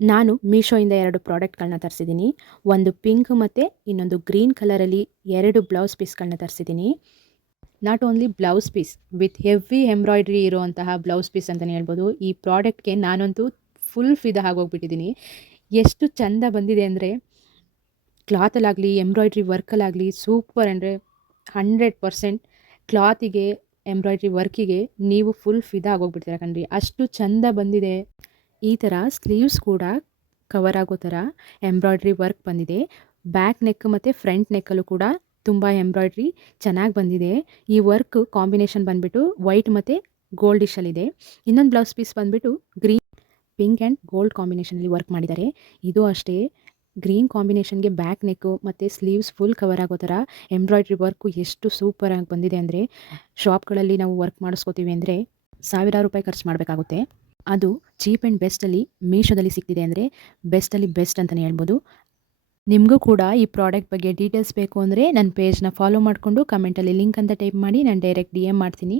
ನಾನು ಮೀಶೋಯಿಂದ 2 ಪ್ರಾಡಕ್ಟ್‌ಗಳನ್ನ ತರಿಸಿದ್ದೀನಿ. ಒಂದು ಪಿಂಕ್ ಮತ್ತು ಇನ್ನೊಂದು ಗ್ರೀನ್ ಕಲರಲ್ಲಿ 2 ಬ್ಲೌಸ್ ಪೀಸ್‌ಗಳನ್ನ ತರಿಸಿದ್ದೀನಿ. Not only blouse piece with heavy embroidery ಇರುವಂತಹ ಬ್ಲೌಸ್ ಪೀಸ್ ಅಂತಲೇ ಹೇಳ್ಬೋದು. ಈ ಪ್ರಾಡಕ್ಟ್‌ಗೆ ನಾನಂತೂ ಫುಲ್ ಫಿದಾ ಆಗೋಗ್ಬಿಟ್ಟಿದ್ದೀನಿ. ಎಷ್ಟು ಚಂದ ಬಂದಿದೆ ಅಂದರೆ ಕ್ಲಾತಲ್ಲಾಗಲಿ, ಎಂಬ್ರಾಯ್ಡ್ರಿ ವರ್ಕಲ್ಲಾಗಲಿ ಸೂಪರ್ ಅಂದರೆ 100% ಕ್ಲಾತಿಗೆ, ಎಂಬ್ರಾಯ್ಡ್ರಿ ವರ್ಕಿಗೆ ನೀವು ಫುಲ್ ಫಿದಾ ಆಗೋಗ್ಬಿಡ್ತೀರ ಕಣ್ರಿ. ಅಷ್ಟು ಚಂದ ಬಂದಿದೆ. ಈ ಥರ ಸ್ಲೀವ್ಸ್ ಕೂಡ ಕವರ್ ಆಗೋ ಥರ ಎಂಬ್ರಾಯ್ಡ್ರಿ ವರ್ಕ್ ಬಂದಿದೆ. ಬ್ಯಾಕ್ ನೆಕ್ ಮತ್ತು ಫ್ರಂಟ್ ನೆಕ್ಕಲ್ಲೂ ಕೂಡ ತುಂಬ ಎಂಬ್ರಾಯ್ಡ್ರಿ ಚೆನ್ನಾಗಿ ಬಂದಿದೆ. ಈ ವರ್ಕ್ ಕಾಂಬಿನೇಷನ್ ಬಂದುಬಿಟ್ಟು ವೈಟ್ ಮತ್ತು ಗೋಲ್ಡಿಶಲ್ಲಿದೆ. ಇನ್ನೊಂದು ಬ್ಲೌಸ್ ಪೀಸ್ ಬಂದುಬಿಟ್ಟು ಗ್ರೀನ್, ಪಿಂಕ್ ಆ್ಯಂಡ್ ಗೋಲ್ಡ್ ಕಾಂಬಿನೇಷನಲ್ಲಿ ವರ್ಕ್ ಮಾಡಿದ್ದಾರೆ. ಇದು ಅಷ್ಟೇ ಗ್ರೀನ್ ಕಾಂಬಿನೇಷನ್ಗೆ ಬ್ಯಾಕ್ ನೆಕ್ಕು ಮತ್ತು ಸ್ಲೀವ್ಸ್ ಫುಲ್ ಕವರ್ ಆಗೋ ಥರ ಎಂಬ್ರಾಯ್ಡ್ರಿ ವರ್ಕು ಎಷ್ಟು ಸೂಪರಾಗಿ ಬಂದಿದೆ ಅಂದರೆ, ಶಾಪ್ಗಳಲ್ಲಿ ನಾವು ವರ್ಕ್ ಮಾಡಿಸ್ಕೋತೀವಿ ಅಂದರೆ ಸಾವಿರಾರು ರೂಪಾಯಿ ಖರ್ಚು ಮಾಡಬೇಕಾಗುತ್ತೆ. ಅದು ಚೀಪ್ ಆ್ಯಂಡ್ ಬೆಸ್ಟಲ್ಲಿ ಮೀಶೋದಲ್ಲಿ ಸಿಗ್ತಿದೆ ಅಂದರೆ ಬೆಸ್ಟಲ್ಲಿ ಬೆಸ್ಟ್ ಅಂತಲೇ ಹೇಳ್ಬೋದು. ನಿಮಗೂ ಕೂಡ ಈ ಪ್ರಾಡಕ್ಟ್ ಬಗ್ಗೆ ಡೀಟೇಲ್ಸ್ ಬೇಕು ಅಂದರೆ ನನ್ನ ಪೇಜ್ನ ಫಾಲೋ ಮಾಡಿಕೊಂಡು ಕಮೆಂಟಲ್ಲಿ ಲಿಂಕ್ ಅಂತ ಟೈಪ್ ಮಾಡಿ ನಾನು ಡೈರೆಕ್ಟ್ DM ಮಾಡ್ತೀನಿ.